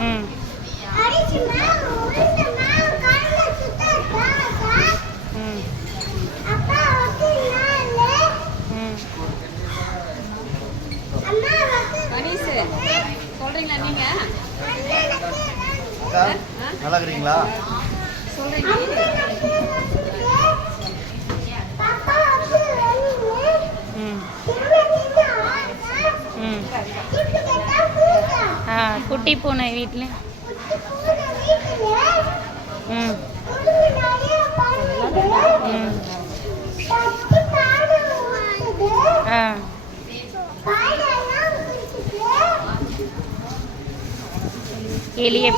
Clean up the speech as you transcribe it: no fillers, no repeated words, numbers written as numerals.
ம் சொல்றீங்களா நீங்க? நல்லா இருக்கிறீங்களா? சொல்றீங்க. குட்டி பூனை வீட்டில் ம் எலிய